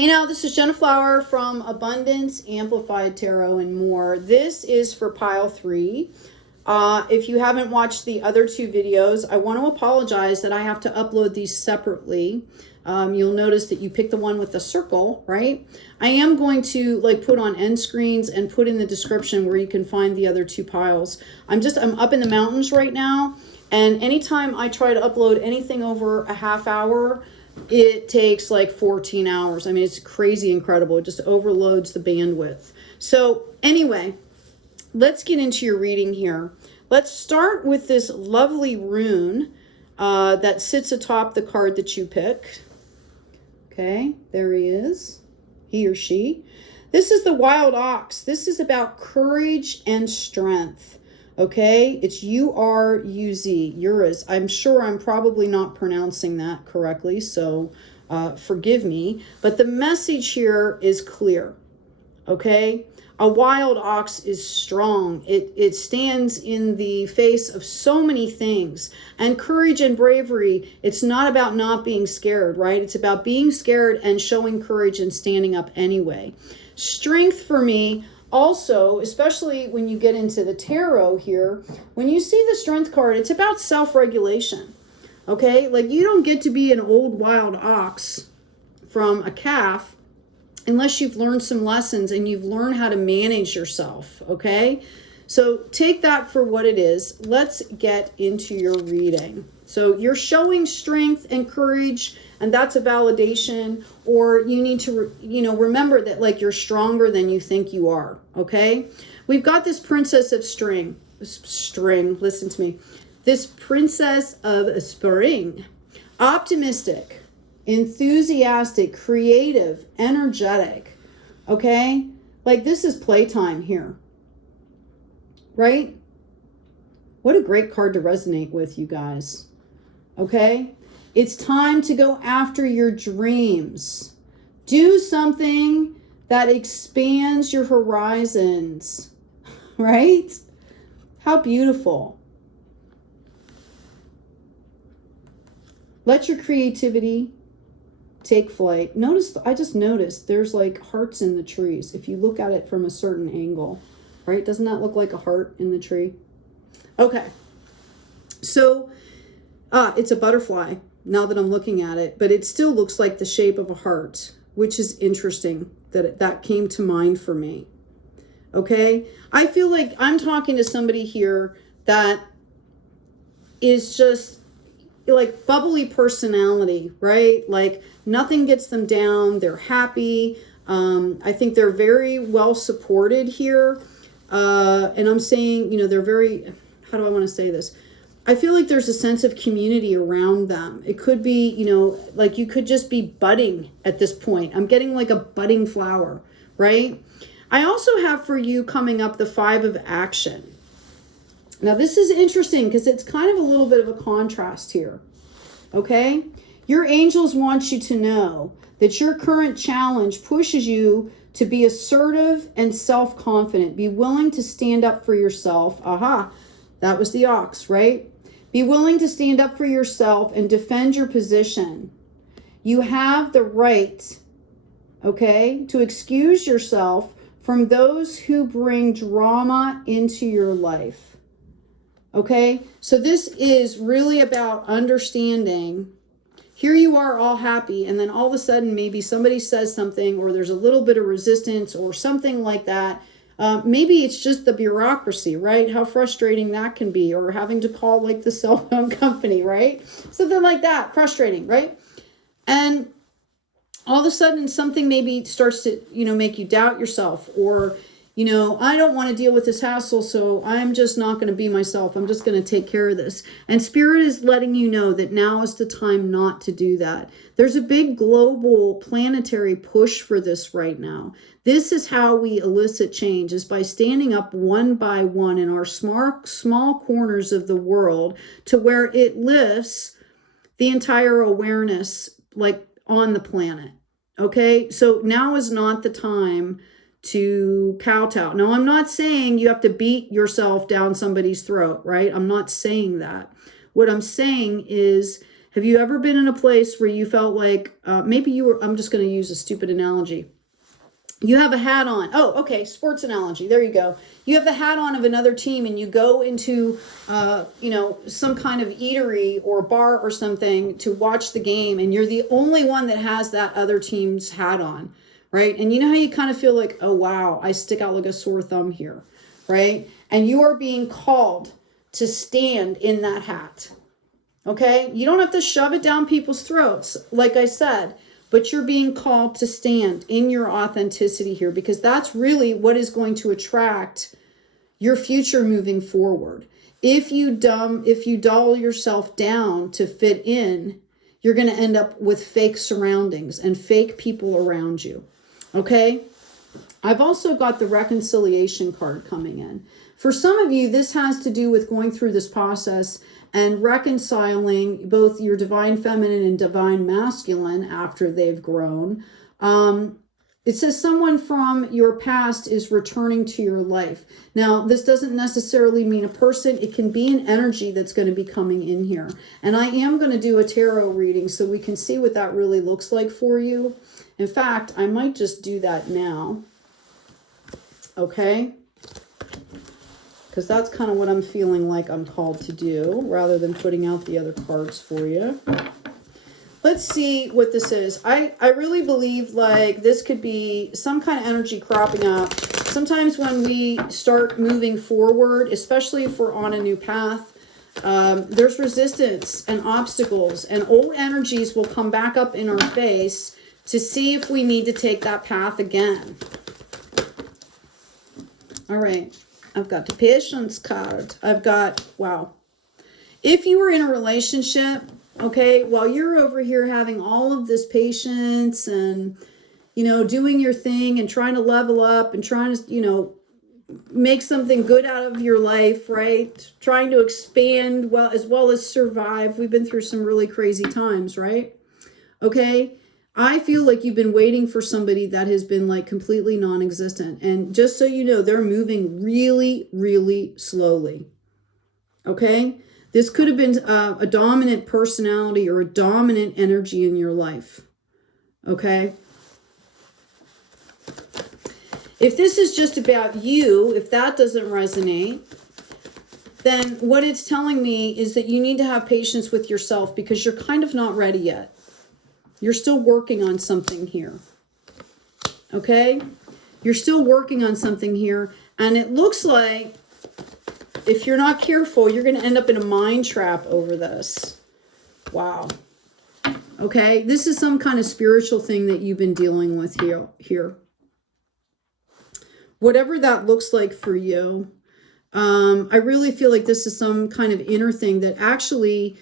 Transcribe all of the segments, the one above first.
Hey now, this is Jenna Flower from Abundance, Amplified Tarot, and more. This is for pile 3. If you haven't watched the other 2 videos, I want to apologize that I have to upload these separately. You'll notice that you picked the one with the circle, right? I am going to put on end screens and put in the description where you can find the other 2 piles. I'm up in the mountains right now, and anytime I try to upload anything over a half hour, it takes like 14 hours. I mean, it's crazy incredible. It just overloads the bandwidth. So anyway, let's get into your reading here. Let's start with this lovely rune that sits atop the card that you picked. Okay, there he is, he or she. This is the wild ox. This is about courage and strength. Okay, it's U-R-U-Z, Uruz. I'm sure I'm probably not pronouncing that correctly, so forgive me. But the message here is clear, okay? A wild ox is strong. It stands in the face of so many things. And courage and bravery, it's not about not being scared, right? It's about being scared and showing courage and standing up anyway. Strength for me, also, especially when you get into the tarot here, when you see the strength card, it's about self-regulation, okay? Like, you don't get to be an old wild ox from a calf unless you've learned some lessons and you've learned how to manage yourself, okay? So take that for what it is. Let's get into your reading. So you're showing strength and courage, and that's a validation, or you need to, remember that you're stronger than you think you are, okay? We've got this princess of string, listen to me. This princess of spring, optimistic, enthusiastic, creative, energetic, okay? This is playtime here, right? What a great card to resonate with, you guys, okay? It's time to go after your dreams. Do something that expands your horizons, right? How beautiful. Let your creativity take flight. I just noticed there's hearts in the trees. If you look at it from a certain angle, right? Doesn't that look like a heart in the tree? Okay. So, it's a butterfly now that I'm looking at it, but it still looks like the shape of a heart, which is interesting that came to mind for me. Okay. I feel like I'm talking to somebody here that is just bubbly personality, right? Nothing gets them down. They're happy. I think they're very well supported here. And I'm saying, they're very, how do I want to say this? I feel like there's a sense of community around them. It could be, you could just be budding at this point. I'm getting a budding flower, right? I also have for you coming up the 5 of action. Now, this is interesting because it's kind of a little bit of a contrast here, okay? Your angels want you to know that your current challenge pushes you to be assertive and self-confident. Be willing to stand up for yourself. Aha, that was the ox, right? Be willing to stand up for yourself and defend your position. You have the right, okay, to excuse yourself from those who bring drama into your life. Okay, so this is really about understanding. Here you are all happy, and then all of a sudden maybe somebody says something, or there's a little bit of resistance or something like that. Maybe it's just the bureaucracy, right? How frustrating that can be, or having to call the cell phone company, right? Something like that, frustrating, right? And all of a sudden something maybe starts to, make you doubt yourself, or, I don't want to deal with this hassle, so I'm just not going to be myself. I'm just going to take care of this. And Spirit is letting you know that now is the time not to do that. There's a big global planetary push for this right now. This is how we elicit change, is by standing up one by one in our small corners of the world to where it lifts the entire awareness on the planet. Okay, so now is not the time to kowtow. Now, I'm not saying you have to beat yourself down somebody's throat, right? I'm not saying that. What I'm saying is Have you ever been in a place where you felt like, maybe you were, I'm just going to use a stupid analogy. You have a hat on. Oh, okay. Sports analogy. There you go. You have the hat on of another team and you go into, some kind of eatery or bar or something to watch the game. And you're the only one that has that other team's hat on, right? And you know how you kind of feel like, oh, wow, I stick out like a sore thumb here, right? And you are being called to stand in that hat, okay? You don't have to shove it down people's throats, like I said. But you're being called to stand in your authenticity here, because that's really what is going to attract your future moving forward. If you dull yourself down to fit in, you're going to end up with fake surroundings and fake people around you. Okay? I've also got the reconciliation card coming in. For some of you, this has to do with going through this process and reconciling both your divine feminine and divine masculine after they've grown. It says someone from your past is returning to your life. Now, this doesn't necessarily mean a person. It can be an energy that's going to be coming in here. And I am going to do a tarot reading so we can see what that really looks like for you. In fact, I might just do that now. Okay? Because that's kind of what I'm feeling like I'm called to do, rather than putting out the other cards for you. Let's see what this is. I really believe like this could be some kind of energy cropping up. Sometimes when we start moving forward, especially if we're on a new path, there's resistance and obstacles, and old energies will come back up in our face to see if we need to take that path again. All right. I've got the patience card. I've got, wow. If you were in a relationship, okay, while you're over here having all of this patience and, doing your thing and trying to level up and trying to, make something good out of your life, right? Trying to expand as well as survive. We've been through some really crazy times, right? Okay. I feel like you've been waiting for somebody that has been like completely non-existent. And just so you know, they're moving really, really slowly. Okay? This could have been a dominant personality or a dominant energy in your life. Okay? If this is just about you, if that doesn't resonate, then what it's telling me is that you need to have patience with yourself because you're kind of not ready yet. You're still working on something here. Okay? You're still working on something here. And it looks like if you're not careful, you're going to end up in a mind trap over this. Wow. Okay? This is some kind of spiritual thing that you've been dealing with here. Whatever that looks like for you, I really feel like this is some kind of inner thing that actually...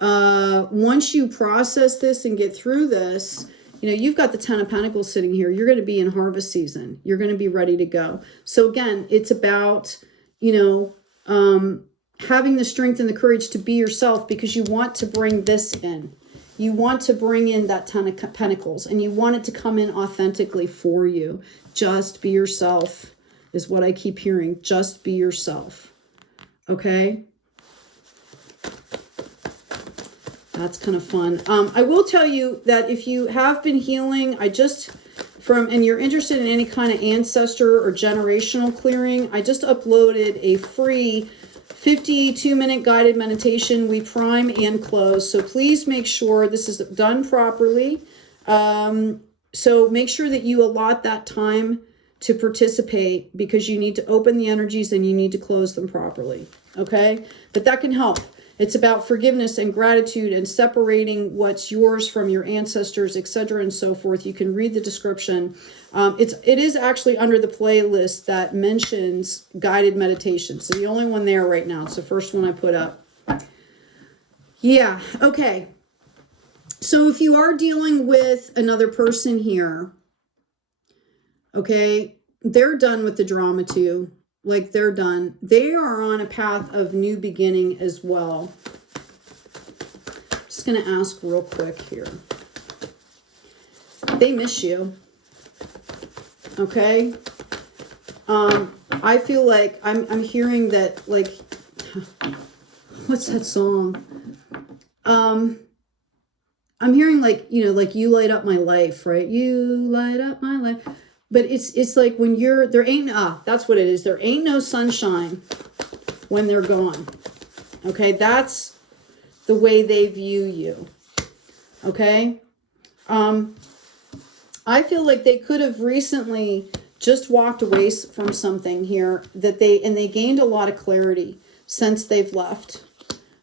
once you process this and get through this, you've got the 10 of Pentacles sitting here. You're going to be in harvest season. You're going to be ready to go. So again, it's about, having the strength and the courage to be yourself because you want to bring this in. You want to bring in that 10 of Pentacles and you want it to come in authentically for you. Just be yourself is what I keep hearing. Just be yourself. Okay? That's kind of fun. I will tell you that if you have been healing, and you're interested in any kind of ancestor or generational clearing, I just uploaded a free 52-minute guided meditation. We prime and close. So please make sure this is done properly. So make sure that you allot that time to participate because you need to open the energies and you need to close them properly. Okay? But that can help. It's about forgiveness and gratitude and separating what's yours from your ancestors, etc., and so forth. You can read the description. It is actually under the playlist that mentions guided meditation. So the only one there right now. It's the first one I put up. Yeah, okay. So if you are dealing with another person here, okay, they're done with the drama too. Like they're done. They are on a path of new beginning as well. Just going to ask real quick here. They miss you. Okay. I feel like I'm hearing that, like, what's that song? I'm hearing like, you know, like you light up my life, right? You light up my life. But it's like when you're, there ain't, that's what it is. There ain't no sunshine when they're gone. Okay, that's the way they view you. Okay. I feel like they could have recently just walked away from something here that they gained a lot of clarity since they've left.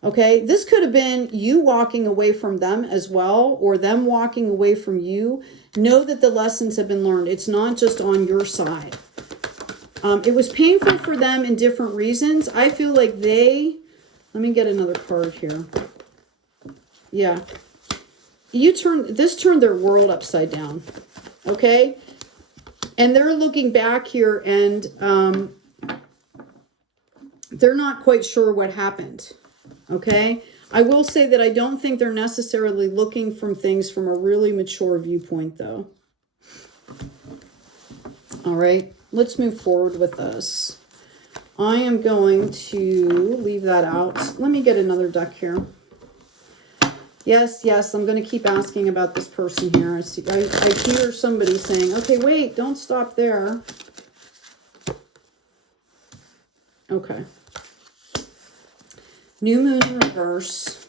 Okay, this could have been you walking away from them as well, or them walking away from you. Know that the lessons have been learned. It's not just on your side. It was painful for them in different reasons. I feel like let me get another card here. Yeah. This turned their world upside down. Okay. And they're looking back here and they're not quite sure what happened. Okay. I will say that I don't think they're necessarily looking from things from a really mature viewpoint though. All right. Let's move forward with this. I am going to leave that out. Let me get another deck here. Yes, I'm going to keep asking about this person here. I hear somebody saying, okay, wait, don't stop there. Okay. New moon in reverse.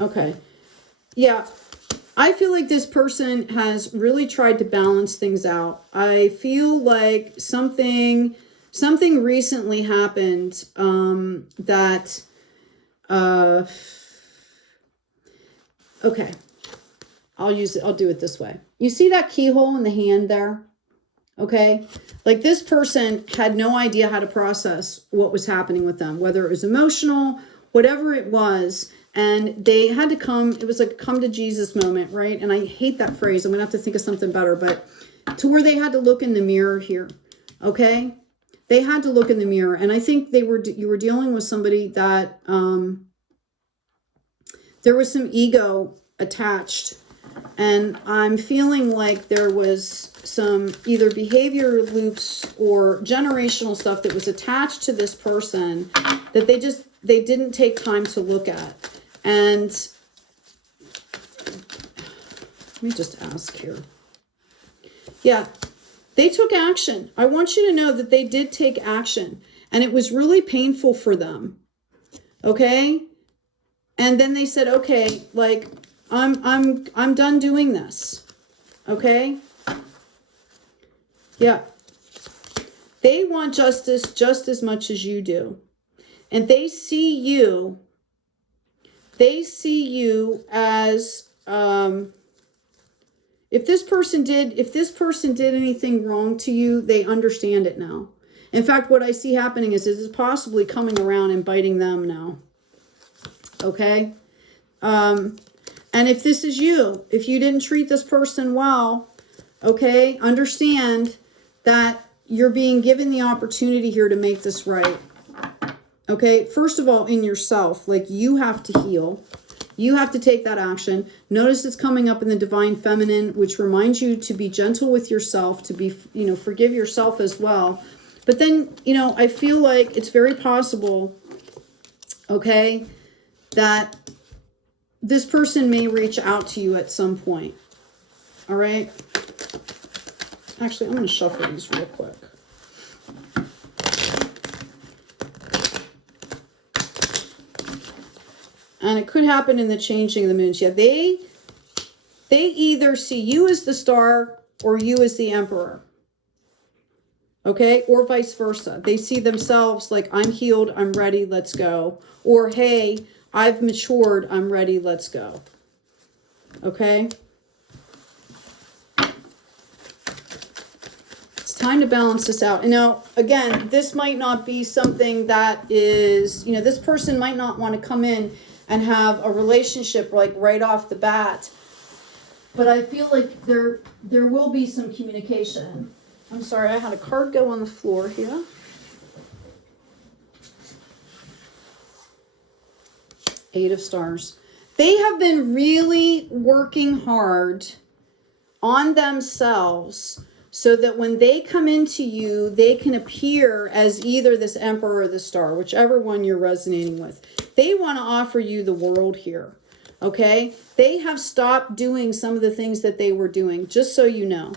Okay. Yeah. I feel like this person has really tried to balance things out. I feel like something recently happened that okay, I'll do it this way. You see that keyhole in the hand there? Okay, like this person had no idea how to process what was happening with them, whether it was emotional, whatever it was. And they had to it was like a come to Jesus moment, right? And I hate that phrase. I'm gonna have to think of something better, but to where they had to look in the mirror here. Okay. They had to look in the mirror. And I think you were dealing with somebody that there was some ego attached. And I'm feeling like there was some either behavior loops or generational stuff that was attached to this person that they didn't take time to look at. And let me just ask here. Yeah, they took action. I want you to know that they did take action, and it was really painful for them. Okay? And then they said, okay, like I'm done doing this. Okay? Yeah. They want justice just as much as you do. And they see you as if this person did anything wrong to you, they understand it now. In fact, what I see happening is it's possibly coming around and biting them now. Okay? And if this is you, if you didn't treat this person well, okay, understand that you're being given the opportunity here to make this right. Okay, first of all, in yourself, like you have to heal. You have to take that action. Notice it's coming up in the divine feminine, which reminds you to be gentle with yourself, to be, forgive yourself as well. But then, I feel like it's very possible, okay, that this person may reach out to you at some point. All right. Actually, I'm going to shuffle these real quick. And it could happen in the changing of the moons. Yeah, they either see you as the star or you as the emperor. Okay? Or vice versa. They see themselves like, I'm healed, I'm ready, let's go. Or, hey, I've matured, I'm ready, let's go. Okay? It's time to balance this out. And now, again, this might not be something that is, this person might not want to come in and have a relationship like right off the bat. But I feel like there will be some communication. I'm sorry, I had a card go on the floor here. Eight of Stars. They have been really working hard on themselves so that when they come into you, they can appear as either this Emperor or the Star, whichever one you're resonating with. They want to offer you the world here. Okay? They have stopped doing some of the things that they were doing, just so you know.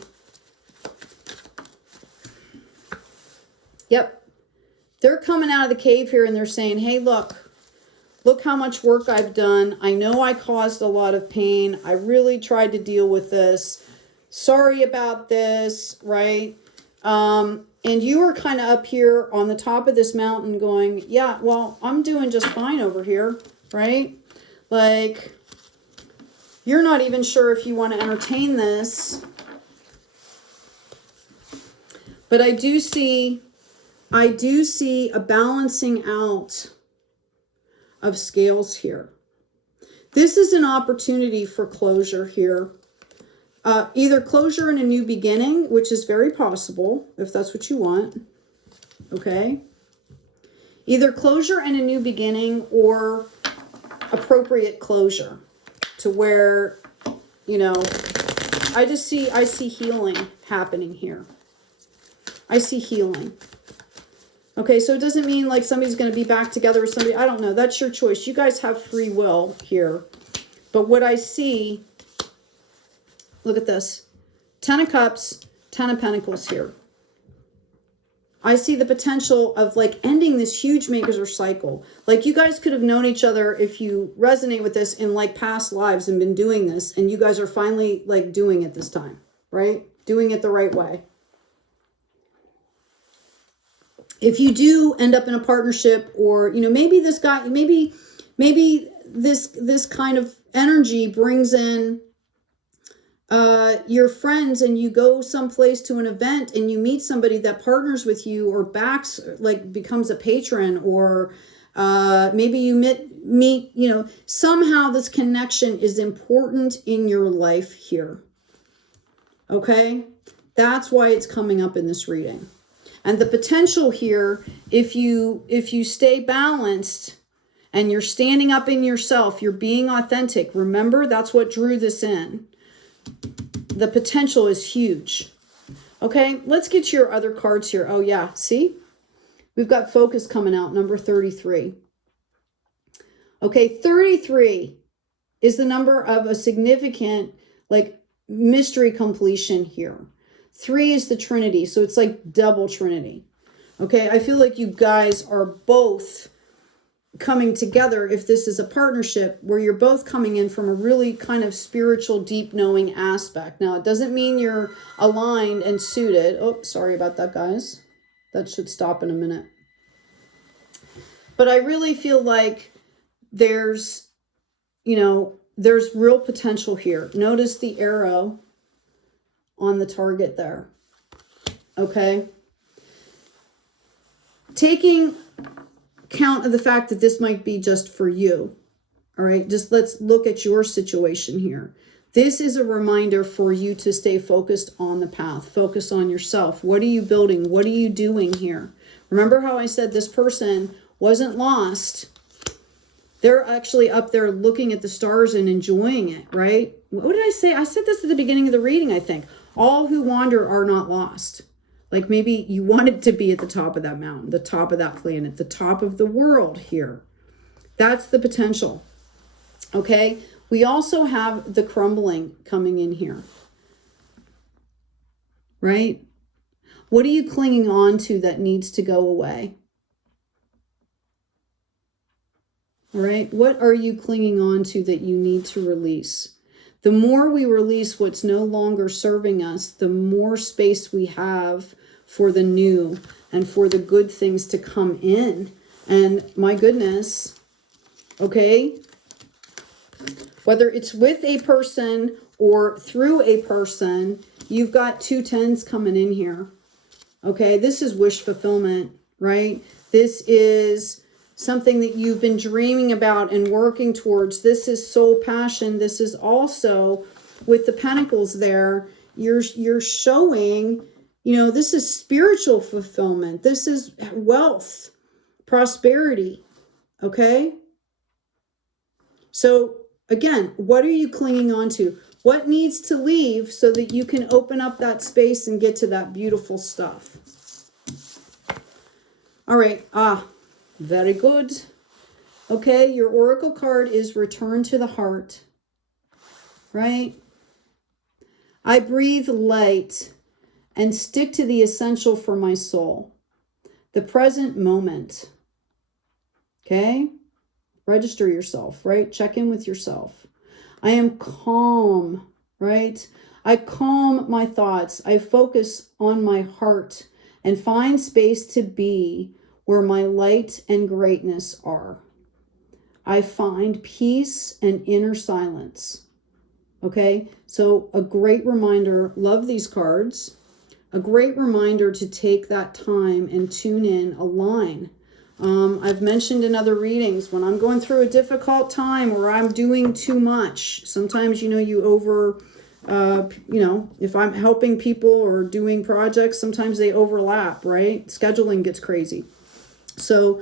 Yep. They're coming out of the cave here and they're saying, hey, look how much work I've done. I know I caused a lot of pain. I really tried to deal with this. Sorry about this, right? And you are kind of up here on the top of this mountain going, yeah, well, I'm doing just fine over here, right? Like, you're not even sure if you want to entertain this. But I do see a balancing out of scales here. This is an opportunity for closure here. Either closure and a new beginning, which is very possible if that's what you want. Okay. Either closure and a new beginning or appropriate closure to where, you know, I see healing happening here. I see healing. Okay, so it doesn't mean like somebody's going to be back together with somebody. I don't know. That's your choice. You guys have free will here. But what I see, look at this. 10 of Cups, 10 of Pentacles here. I see the potential of like ending this huge maker cycle. Like you guys could have known each other, if you resonate with this, in like past lives and been doing this. And you guys are finally like doing it this time, right? Doing it the right way. If you do end up in a partnership, or, you know, maybe this guy, maybe this kind of energy brings in your friends, and you go someplace to an event and you meet somebody that partners with you or backs, like becomes a patron, or maybe you meet, you know, somehow this connection is important in your life here. Okay? That's why it's coming up in this reading. And the potential here, if you stay balanced and you're standing up in yourself, you're being authentic. Remember, that's what drew this in. The potential is huge. Okay, let's get your other cards here. Oh yeah, see? We've got focus coming out, number 33. Okay, 33 is the number of a significant, like, mystery completion here. 3 is the Trinity, so it's like double Trinity. Okay, I feel like you guys are both coming together, if this is a partnership, where you're both coming in from a really kind of spiritual, deep knowing aspect. Now, it doesn't mean you're aligned and suited. Oh, sorry about that, guys. That should stop in a minute. But I really feel like there's, you know, there's real potential here. Notice the arrow on the target there. Okay. Taking count of the fact that this might be just for you. All right. Just let's look at your situation here. This is a reminder for you to stay focused on the path. Focus on yourself. What are you building? What are you doing here? Remember how I said this person wasn't lost. They're actually up there looking at the stars and enjoying it, right? What did I say? I said this at the beginning of the reading, I think. All who wander are not lost. Like maybe you wanted to be at the top of that mountain, the top of that planet, the top of the world here. That's the potential. Okay? We also have the crumbling coming in here. Right? What are you clinging on to that needs to go away? All right? What are you clinging on to that you need to release? The more we release what's no longer serving us, the more space we have for the new and for the good things to come in. And my goodness, okay, whether it's with a person or through a person, you've got 2 10s coming in here. Okay, this is wish fulfillment, right? This is something that you've been dreaming about and working towards. This is soul passion. This is also with the pentacles there. You're showing, you know, this is spiritual fulfillment. This is wealth, prosperity. Okay. So again, what are you clinging on to? What needs to leave so that you can open up that space and get to that beautiful stuff? All right. Very good. Okay, your oracle card is return to the heart, right? I breathe light and stick to the essential for my soul. The present moment. Okay? Register yourself, right? Check in with yourself. I am calm, right? I calm my thoughts. I focus on my heart and find space to be where my light and greatness are. I find peace and inner silence. Okay? So a great reminder, love these cards. A great reminder to take that time and tune in, align. I've mentioned in other readings, when I'm going through a difficult time or I'm doing too much, sometimes, you know, if I'm helping people or doing projects, sometimes they overlap, right? Scheduling gets crazy. So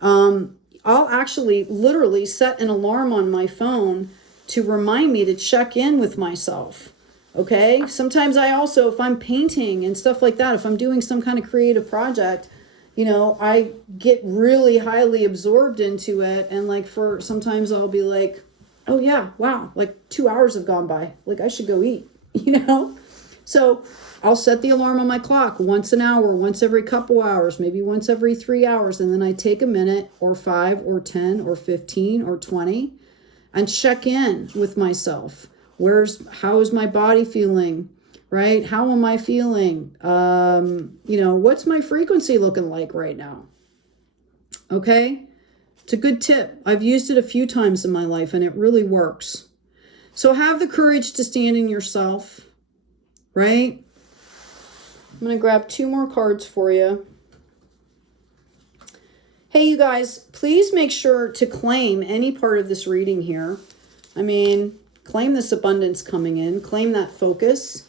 I'll actually literally set an alarm on my phone to remind me to check in with myself. Okay. Sometimes I also, if I'm painting and stuff like that, if I'm doing some kind of creative project, you know, I get really highly absorbed into it. And like sometimes I'll be like, oh yeah, wow, like 2 hours have gone by. Like I should go eat, you know? So I'll set the alarm on my clock once an hour, once every couple hours, maybe once every 3 hours. And then I take a minute or 5 or 10 or 15 or 20 and check in with myself. How is my body feeling, right? How am I feeling? You know, what's my frequency looking like right now? Okay. It's a good tip. I've used it a few times in my life and it really works. So have the courage to stand in yourself, right? I'm going to grab 2 more cards for you. Hey, you guys, please make sure to claim any part of this reading here. I mean, claim this abundance coming in, claim that focus,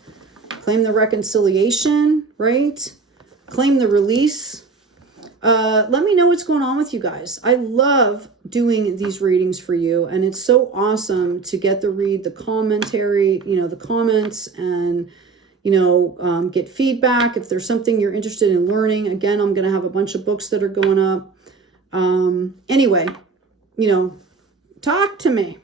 claim the reconciliation, right? Claim the release. Let me know what's going on with you guys. I love doing these readings for you, and it's so awesome to get to read the commentary, you know, the comments, and, you know, get feedback. If there's something you're interested in learning, again, I'm going to have a bunch of books that are going up. Anyway, you know, talk to me.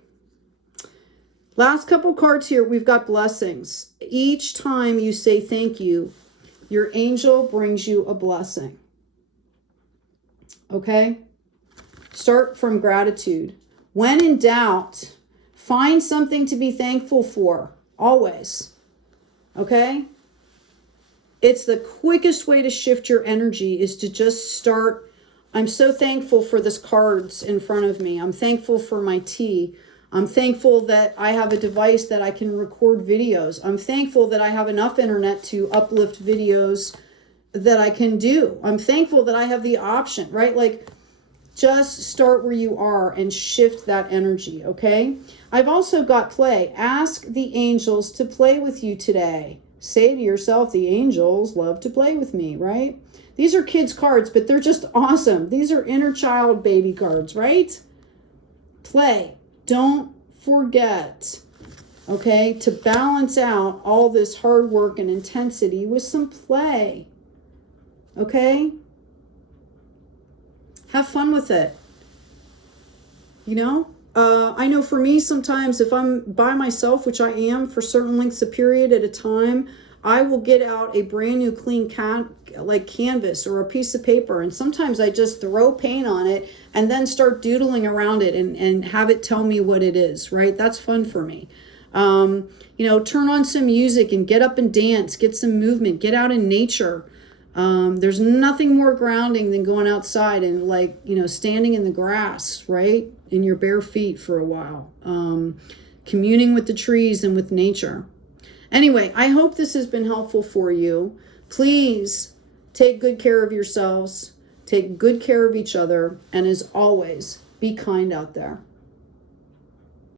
Last couple cards here, we've got blessings. Each time you say thank you, your angel brings you a blessing. Okay? Start from gratitude. When in doubt, find something to be thankful for, always. Okay? It's the quickest way to shift your energy is to just start. I'm so thankful for this cards in front of me. I'm thankful for my tea. I'm thankful that I have a device that I can record videos. I'm thankful that I have enough internet to uplift videos that I can do. I'm thankful that I have the option, right? Like, just start where you are and shift that energy, okay? I've also got play. Ask the angels to play with you today. Say to yourself, the angels love to play with me, right? These are kids' cards, but they're just awesome. These are inner child baby cards, right? Play. Don't forget, okay, to balance out all this hard work and intensity with some play, okay? Have fun with it, you know? I know for me, sometimes if I'm by myself, which I am for certain lengths of period at a time, I will get out a brand new clean canvas or a piece of paper, and sometimes I just throw paint on it and then start doodling around it and have it tell me what it is, right? That's fun for me. You know, turn on some music and get up and dance, get some movement, get out in nature. There's nothing more grounding than going outside and, like, you know, standing in the grass, right? In your bare feet for a while. Communing with the trees and with nature. Anyway, I hope this has been helpful for you. Please take good care of yourselves, take good care of each other, and as always, be kind out there.